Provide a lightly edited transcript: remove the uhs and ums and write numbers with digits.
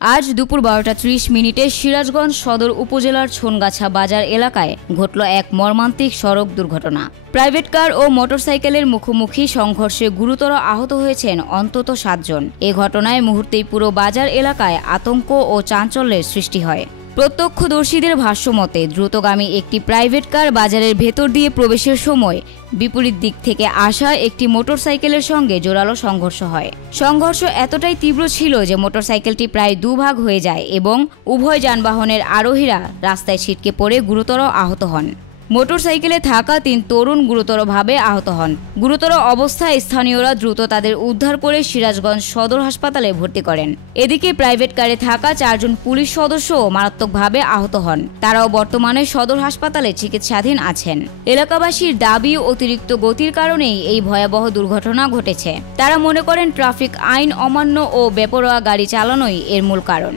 আজ দুপুর 12:30 সিরাজগঞ্জ সদর উপজেলার ছনগাছা বাজার এলাকায় ঘটল এক মর্মান্তিক সড়ক দুর্ঘটনা। প্রাইভেট কার ও মোটরসাইকেলের মুখোমুখি সংঘর্ষে গুরুতর আহত হয়েছেন অন্তত 7 জন। এ ঘটনায় মুহূর্তেই পুরো বাজার এলাকায় আতঙ্ক ও চাঞ্চল্যের সৃষ্টি হয়। প্রত্যক্ষদর্শীদের ভাষ্যমতে দ্রুতগামী একটি প্রাইভেট কার বাজারের ভেতর দিয়ে প্রবেশের সময় বিপরীত দিক থেকে আসা একটি মোটরসাইকেলের সঙ্গে জোরালো সংঘর্ষ হয়। সংঘর্ষ এতটাই তীব্র ছিল যে মোটরসাইকেলটি প্রায় দুভাগ হয়ে যায় এবং উভয় যানবাহনের আরোহীরা রাস্তায় ছিটকে পড়ে গুরুতর আহত হন। মোটরসাইকেলে থাকা 3 তরুণ গুরুতরভাবে আহত হন। গুরুতর অবস্থায় স্থানীয়রা দ্রুত তাদের উদ্ধার করে সিরাজগঞ্জ সদর হাসপাতালে ভর্তি করেন। এদিকে প্রাইভেট কারে থাকা 4 জন পুলিশ সদস্যও মারাত্মকভাবে আহত হন। তারাও বর্তমানে সদর হাসপাতালে চিকিৎসাধীন আছেন। এলাকাবাসীর দাবি, অতিরিক্ত গতির কারণেই এই ভয়াবহ দুর্ঘটনা ঘটেছে। তারা মনে করেন ট্রাফিক আইন অমান্য ও বেপরোয়া গাড়ি চালানোই এর মূল কারণ।